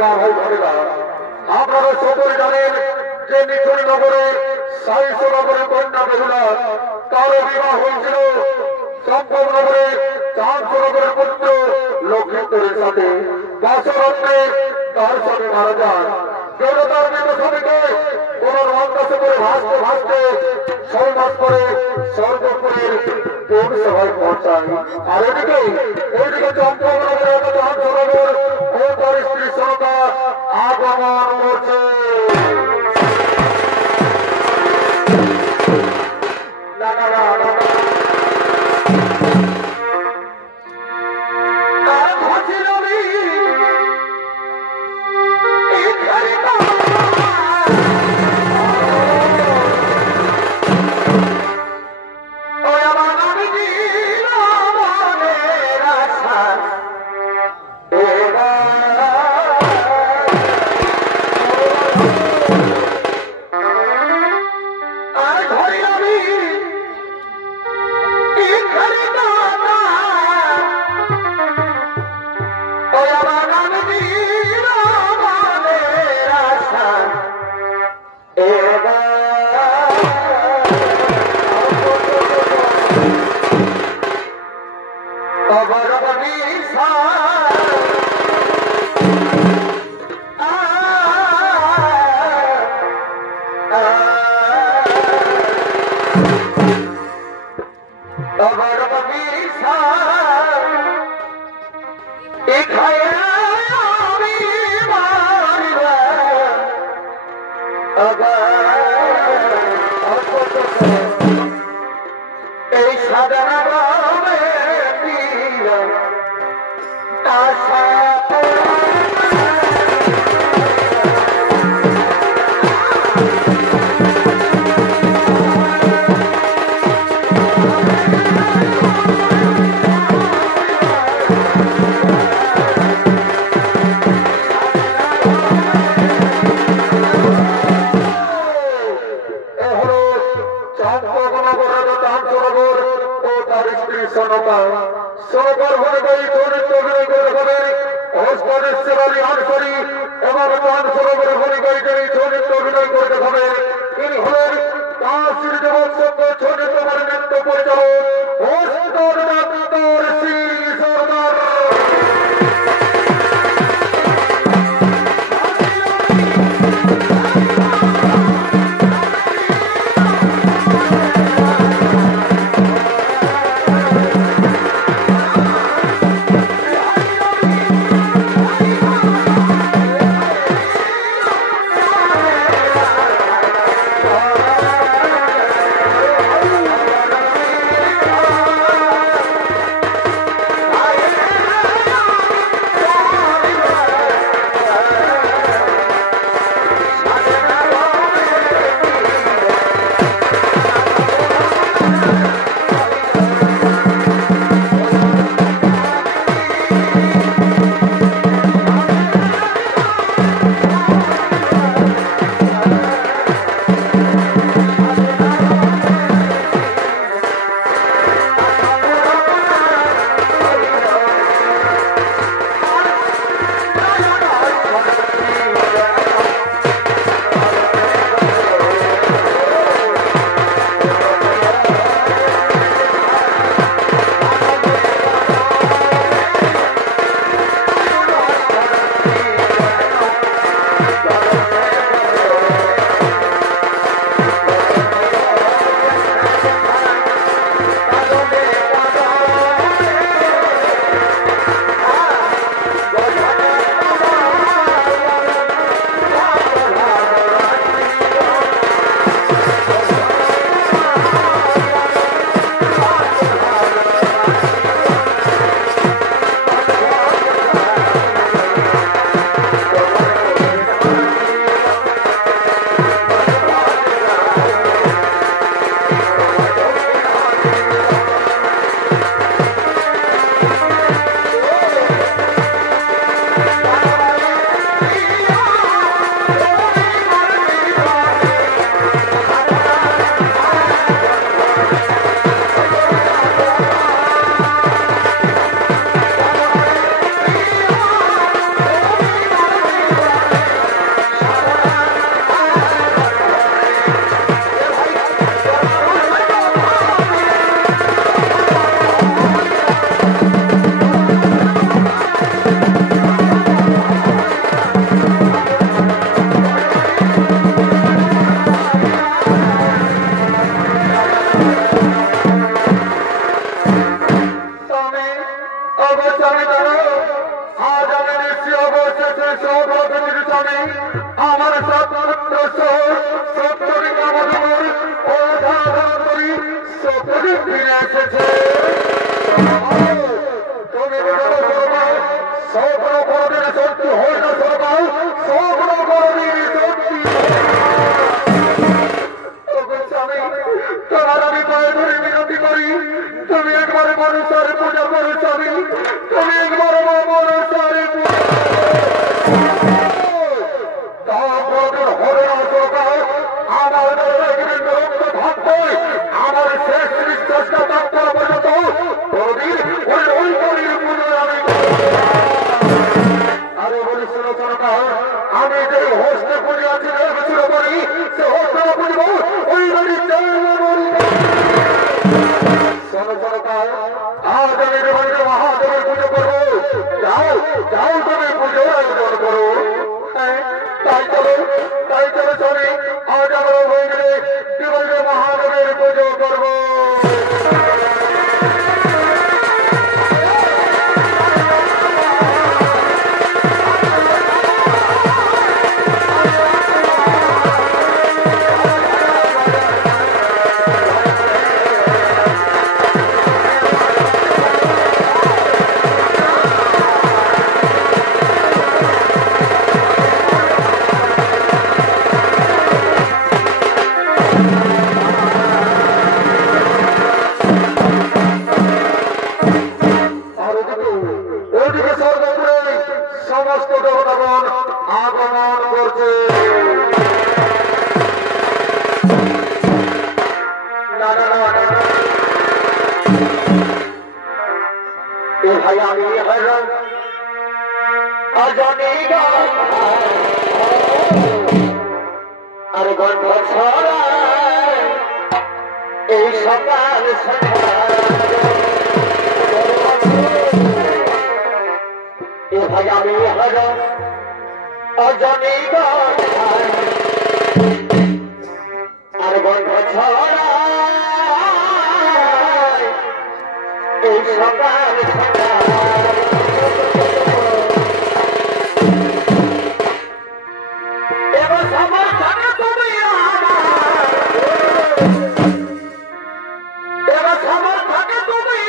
মা ভাই বোনেরা, আপনারা সকলে জানেন যে মিঠুন নগরে সাহিত্য নগরের কন্যা বেহুলা তার বিবাহ হয়েছিল চম্পকনগরে চাঁদনগরের পুত্র লক্ষ্মীপুরের সাথে। বাসরত্নে তার সাথে মারা যান। দেবতার মৃত স্বামীকে কোন রঙ্গাসে করে ভাসতে ভাসতে 6 মাস পরে স্বর্গপুরের পৌরসভায় পৌঁছায়। আর ওইদিকে চম্পকনগরের চাঁদনগর ও তার স্ত্রী সরকার আগমন করছে। ফিরে এসেছে তুমি স্বপ্ন কোনদিন সত্যি হয় না সরকার স্বপ্ন কোনদিন সত্যি তোমার আমি পায়ে ধরে বিনতি করি তুমি একবার মানুষের পূজা করো স্বামী তুমি একবার মানুষের পূজা হবে না সরকার আমার একদিন রক্ত থাকবে আমার শেষ নিঃশ্বাসটা থাকতে পর্যন্ত কোনদিন ওই পুজো আমি আরে বলি শোনো সরকার আমি যে হোস্টে পুজো আছি শুরু করি সে হোস্টের পুজো ওই বাড়ি শোনো সরকার আজ আমি বাড়িতে মহাদেবের পুজো করবো যাও যাও তুমি পুজো আয়োজন করো তাই চলো স্বামী আজ আমরা হয়ে গেলে দিবাড়িতে মহাদেবের পুজো করবো সমস্ত দেবতাগণ আগমন করছে ভাই আমি আর গন্ধ ছড়া এই সকাল ভাই আমি অজনী আর গন্ধ ছড়া এই সকাল এবার সবার থাকে তুমি এবার সবার থাকে তুমি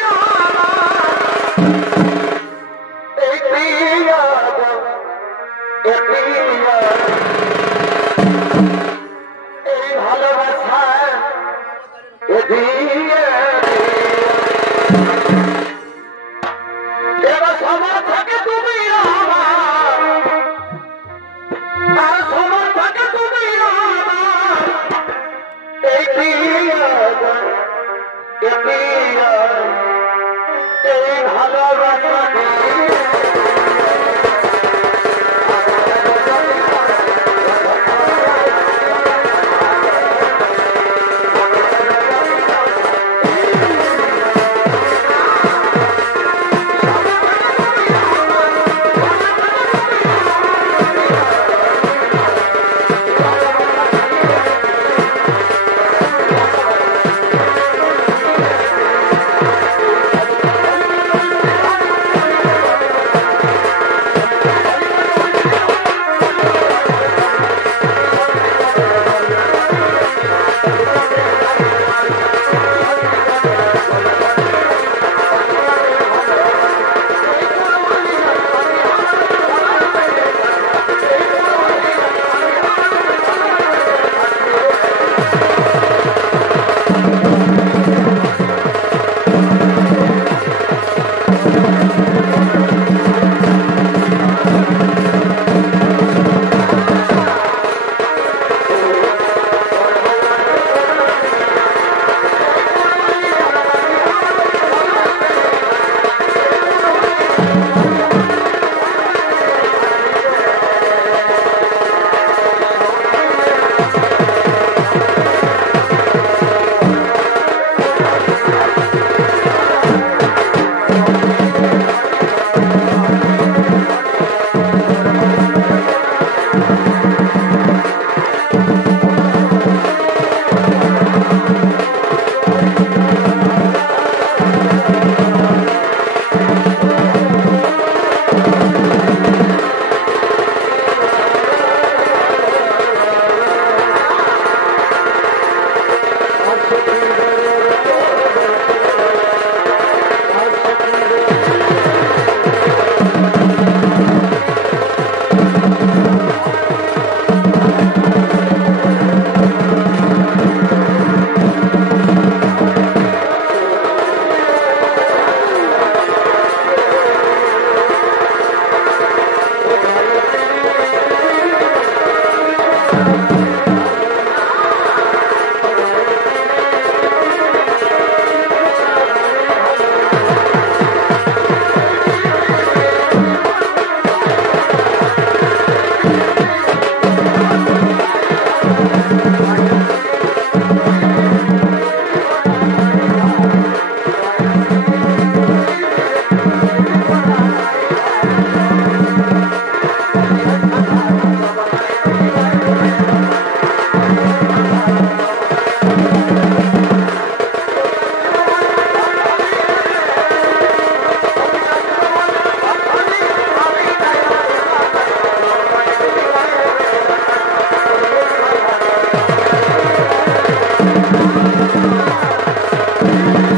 এই ভালোবাসা এবার সবার থাকে তুমি আর সবার থাকে তুমি এই ভালোবাসা I'm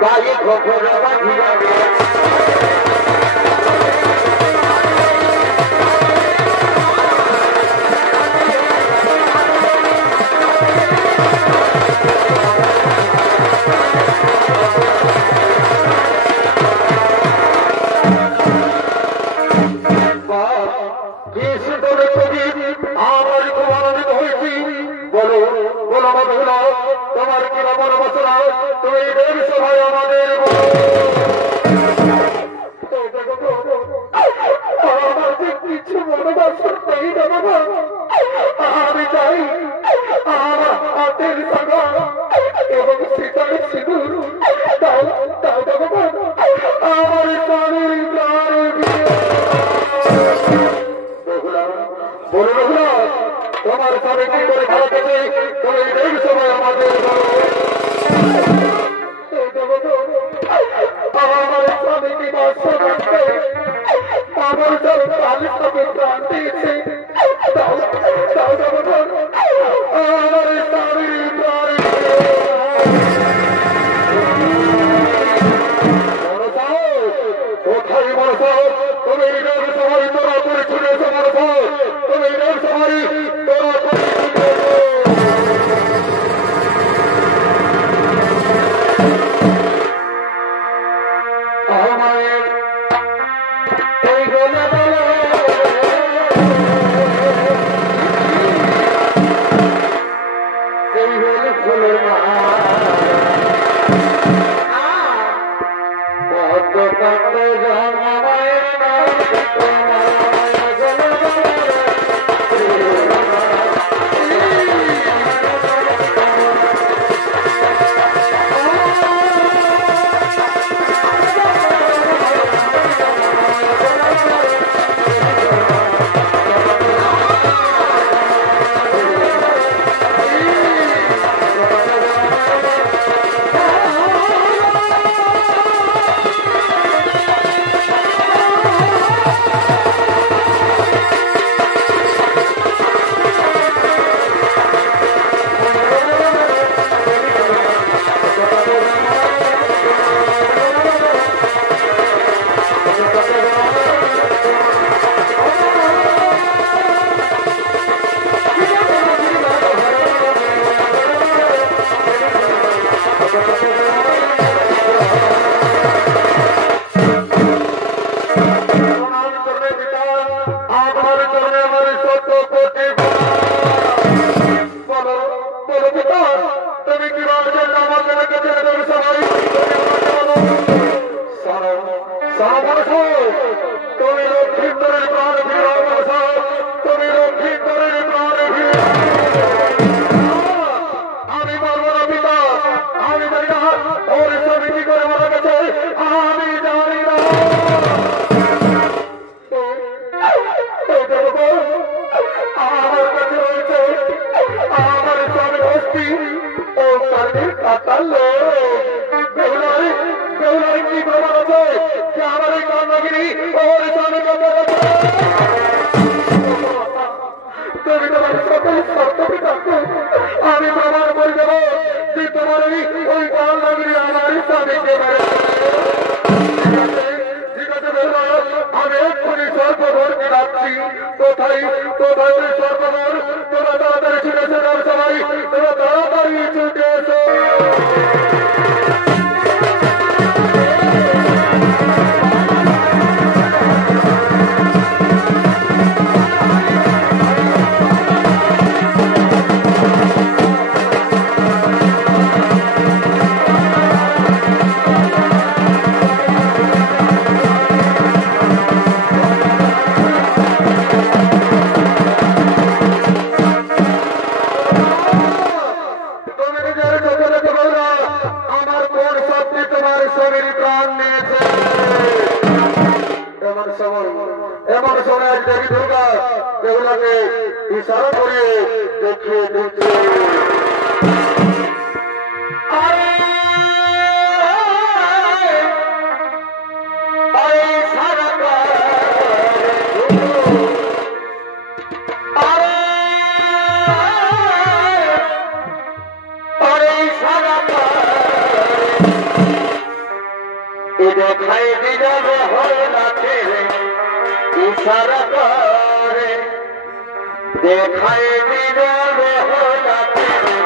তাই খবর বাঁধিয়া তোমার কি মন বসরা তুমি দেব সভায় আমাদের কিছু মনে বাসি আমি চাই আমার হাতের সাগা এবং শীতল সিঁদুর তাও তাও আমার স্বামীর তোমার স্বামী কি করে ভালো থেকে তুমি দেব সবাই আমাদের আমার স্বামী কি বাসা করতে আমার সবে প্রাণ দিয়েছে আমার স্বামীর প্রাণ কোথায় মনস তুমি দেব সবাই তোরা করে ছুটেছ মনস তুমি দেব সবাই তোরা করে আমি প্রমাণ করে দেব যে তোমার ওই কাল নগরী আমার স্বামীকে ঠিক আছে আমি এক্ষুনি সর্বঘরকে ডাকছি কোথায় কোথায় ওই সর্বঘর তোরা তাড়াতাড়ি ছুটে এসে সবাই তোরা তাড়াতাড়ি ছুটে এসো আমার কোন দেখাই দিলে হয় না ছেড়ে ইশারা করে দেখাই দিলে হয় না ছেড়ে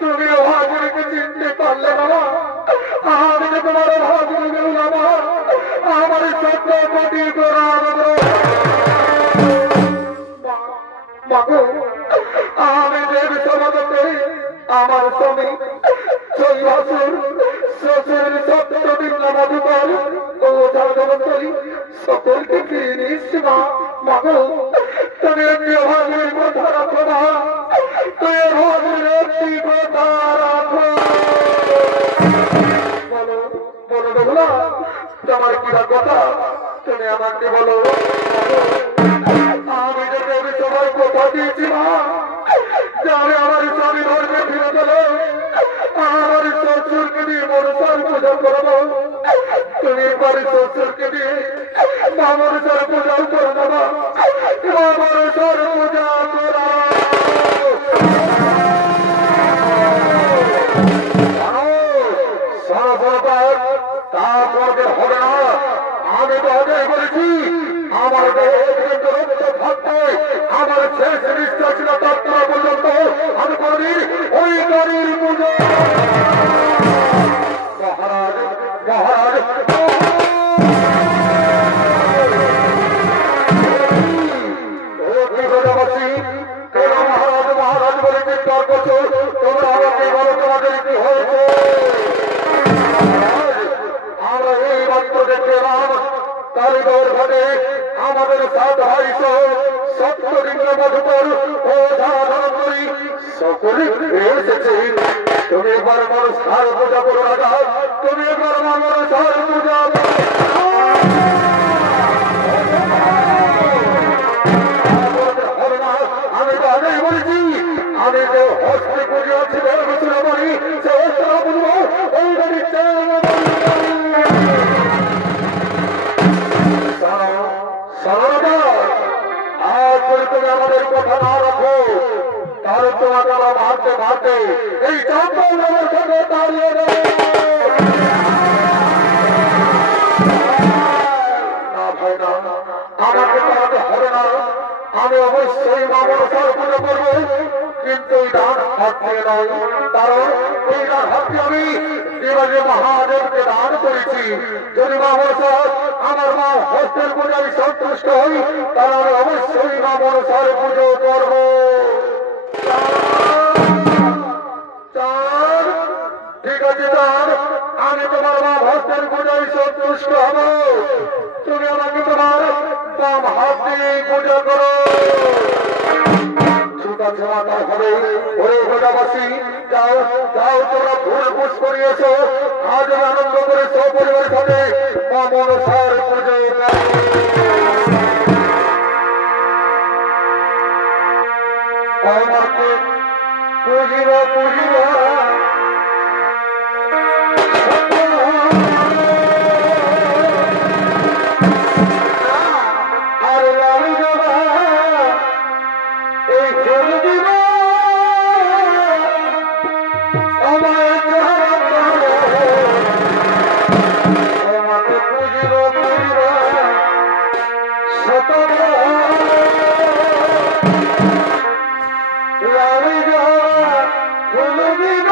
তুমি হাজিরকে চিনতে পারলে বাবা, আমি যে তোমার হাজির বাবা, আমার সত্য কোটি মাগো, আমি দেব সমাগত করি আমার স্বামী চৈবাসুর শ্বশুর সত্যদিন মধুকর ও সাধন করি সকলকে ফিরে নিচ্ছি মা। মাগো তুমি একটি হাজির কথা রাখো না, তুমি হাজির একটি কথা রাখো। বলো বলো বলো তোমার কিরা কথা তুমি আমাকে বলো। আমি যে দেবী তোমার কথা দিয়েছি মা, যে আমি আমার স্বামী ধর্মে ফিরে গেল, আমার শ্বশুরকে দিয়ে মনসার পূজা করবো। তুমি বাড়ির শ্বশুরকে দিয়ে মনসার পূজা করে দেবো, মনসার পূজা করা। তারপরে হবে না, আমি তো আগেই বলেছি আমার থাকতে আমার শেষ নিষ্ঠা ছিল তৎপরা পর্যন্ত আমি করি ওই গাড়ির পুজো। মহারাজ মহারাজ মহারাজ মহারাজ বলে চিৎকার করছো, তোমরা আমাকে বলো তোমাদের কি হয়েছে। আমরা এই মাত্র দেখতে এলাম কারিগর ঘাটে আমাদের সাত ভাই সত্যলিঙ্গ মধুকর ও ধারণ করি সকলে এসেছে। তুমি একবার মনসার পূজা করো রাজা, তুমি একবার মনসার পূজা। আমি তো আগেই বলেছি আমি যে হস্তে পুজো আছি বেরোছিল বলি সে হস্তা বুঝবো ওই গাড়ি আজ যদি তুমি আমাদের কথা না রাখো তাহলে তোমাকে আমরা মারতে মারতে এই জঙ্গল আমার সাথে দাঁড়িয়ে দেবো। না ভাই না, আমাকে তাড়াতে হবে না, আমি অবশ্যই মনসার পুজো করবো, কিন্তু এই ডান হাত দিয়ে নয়, কারণ এই ডান হাতটি আমি দেবাজে মহাদেবকে দান করেছি। যদি মনসা আমার মা হস্তের পূজায় সন্তুষ্ট হই তাহলে আমি অবশ্যই মনসার পুজো করবো। ঠিক আছে তার, আমি তোমার মা হস্তের পূজায় সন্তুষ্ট হব, তুমি আমাকে তোমার বাম হাত দিয়ে পূজা করো। ঠিক আছে মাতা হবে ওরে গোটাবাসী, যাও যাও তোমরা ফুল পুষ করিয়েছো, আজ আনন্দ করে সপরিবারের সাথে মা মনসার পুজো আমাকে পুজিব পুজিব আর লাড়ু দেবা এই জল দিব আমাকে পুজিব পুজিব শত লাড়ু দেবা ফুল দিব